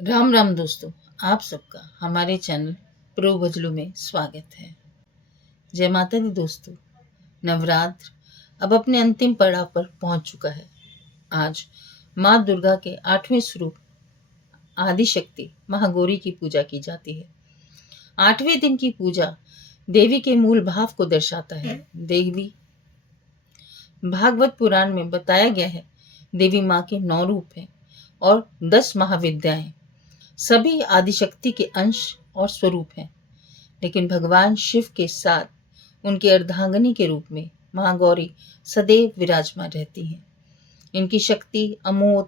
राम राम दोस्तों, आप सबका हमारे चैनल प्रो भजलू में स्वागत है। जय माता दी दोस्तों। नवरात्र अब अपने अंतिम पड़ाव पर पहुंच चुका है। आज माँ दुर्गा के 8वें स्वरूप आदिशक्ति महागौरी की पूजा की जाती है। 8वें दिन की पूजा देवी के मूल भाव को दर्शाता है। देवी भागवत पुराण में बताया गया है, देवी माँ के 9 रूप हैं और 10 महाविद्याएं सभी आदिशक्ति के अंश और स्वरूप हैं। लेकिन भगवान शिव के साथ उनकी अर्धांगिनी के रूप में महागौरी सदैव विराजमान रहती हैं। इनकी शक्ति अमोघ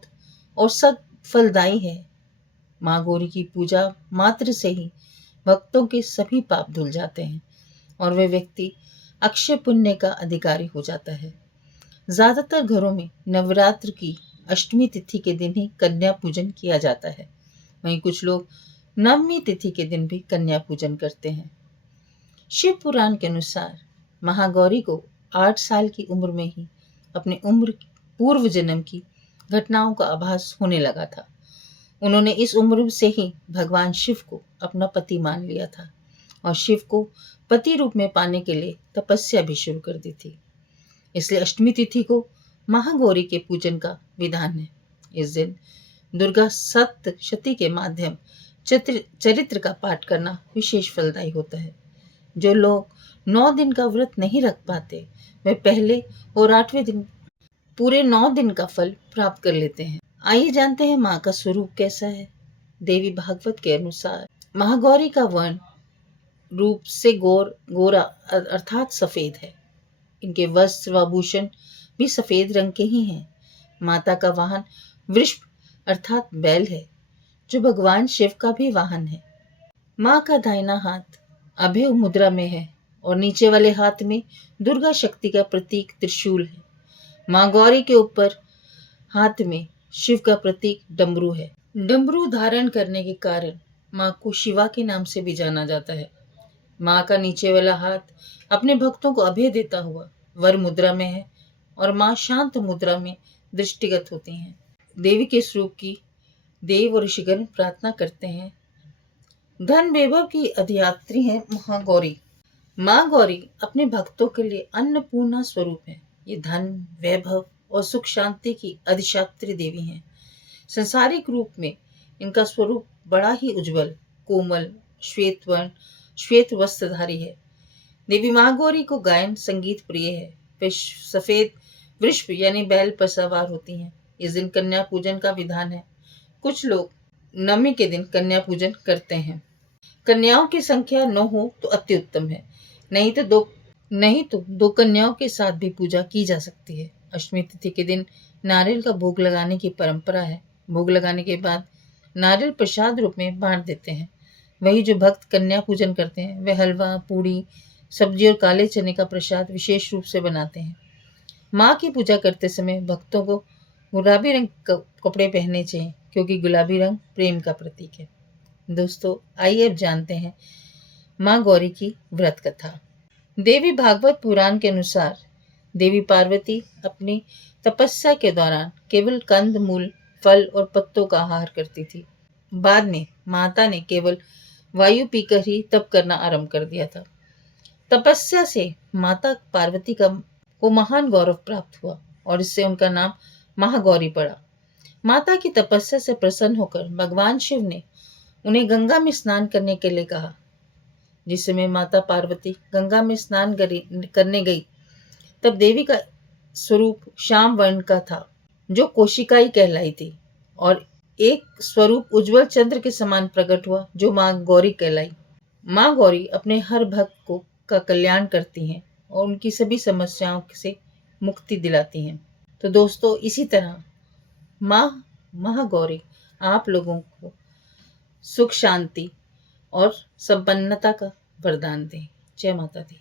और सब फलदायी है। माँ गौरी की पूजा मात्र से ही भक्तों के सभी पाप धुल जाते हैं और वे व्यक्ति अक्षय पुण्य का अधिकारी हो जाता है। ज्यादातर घरों में नवरात्र की अष्टमी तिथि के दिन ही कन्या पूजन किया जाता है। वहीं कुछ लोग नवमी तिथि के दिन भी कन्या पूजन करते हैं। शिव पुराण के अनुसार महागौरी को 8 साल की उम्र में ही अपने उम्र पूर्व जन्म की घटनाओं का आभास होने लगा था। उन्होंने इस उम्र से ही भगवान शिव को अपना पति मान लिया था और शिव को पति रूप में पाने के लिए तपस्या भी शुरू कर दी थी। इसलिए अष्टमी तिथि को महागौरी के पूजन का विधान है। इस दिन दुर्गा सप्तशती के माध्यम चरित्र का पाठ करना विशेष फलदायी होता है। जो लोग 9 दिन का व्रत नहीं रख पाते, वे पहले और 8वें दिन पूरे 9 दिन का फल प्राप्त कर लेते हैं। आइए जानते हैं माँ का स्वरूप कैसा है। देवी भागवत के अनुसार महागौरी का वर्ण रूप से गोरा अर्थात सफेद है। इनके वस्त्र व आभूषण भी सफेद रंग के ही हैं। माता का वाहन वृषभ अर्थात बैल है, जो भगवान शिव का भी वाहन है। माँ का दाहिना हाथ अभय मुद्रा में है और नीचे वाले हाथ में दुर्गा शक्ति का प्रतीक त्रिशूल है। माँ गौरी के ऊपर हाथ में शिव का प्रतीक डमरू है। डमरू धारण करने के कारण माँ को शिवा के नाम से भी जाना जाता है। माँ का नीचे वाला हाथ अपने भक्तों को अभय देता हुआ वर मुद्रा में है और माँ शांत मुद्रा में दृष्टिगत होती हैं। देवी के स्वरूप की देव और ऋषिगण प्रार्थना करते हैं। धन वैभव की अधियात्री है महागौरी। माँ गौरी अपने भक्तों के लिए अन्नपूर्णा स्वरूप है। ये धन वैभव और सुख शांति की अधिष्ठात्री देवी हैं। संसारिक रूप में इनका स्वरूप बड़ा ही उज्जवल, कोमल, श्वेत वर्ण, श्वेत वस्त्रधारी है। देवी माँ गौरी को गायन संगीत प्रिय है। वे सफेद वृषभ यानी बैल पर सवार होती हैं। इस दिन कन्या पूजन का विधान है। कुछ लोग नवमी के दिन कन्या पूजन करते हैं। कन्याओं की संख्या 9 हो तो अति उत्तम है, नहीं तो दो कन्याओं के साथ भी पूजा की जा सकती है। अष्टमी तिथि के दिन नारियल का भोग लगाने की परंपरा है। भोग लगाने के बाद नारियल प्रसाद रूप में बांट देते हैं। वही जो भक्त कन्या पूजन करते हैं वे हलवा, पूड़ी, सब्जी और काले चने का प्रसाद विशेष रूप से बनाते हैं। माँ की पूजा करते समय भक्तों को गुलाबी रंग कपड़े पहनने चाहिए, क्योंकि गुलाबी रंग प्रेम का प्रतीक है। दोस्तों, आइए अब जानते हैं माँ गौरी की व्रत कथा। देवी भागवत पुराण के अनुसार देवी पार्वती अपनी तपस्या के दौरान केवल कंद मूल, फल और पत्तों का आहार करती थी। बाद में माता ने केवल वायु पीकर ही तप करना आरंभ कर दिया था। तपस्या से माता पार्वती को महान गौरव प्राप्त हुआ और इससे उनका नाम महागौरी पड़ा। माता की तपस्या से प्रसन्न होकर भगवान शिव ने उन्हें गंगा में स्नान करने के लिए कहा। जिस समय माता पार्वती गंगा में स्नान करने गई, तब देवी का स्वरूप श्याम वर्ण का था, जो कोशिकाई कहलाई थी, और एक स्वरूप उज्जवल चंद्र के समान प्रकट हुआ, जो माँ गौरी कहलाई। माँ गौरी अपने हर भक्त का कल्याण करती हैं और उनकी सभी समस्याओं से मुक्ति दिलाती हैं। तो दोस्तों, इसी तरह माँ महागौरी आप लोगों को सुख शांति और संपन्नता का वरदान दें। जय माता दी।